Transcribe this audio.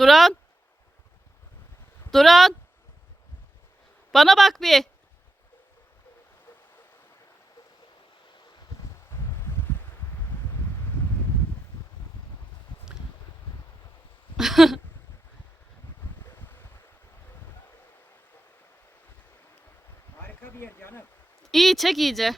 Duran. Duran. Bana bak bir. Harika bir yer canım. İyi çek iyice.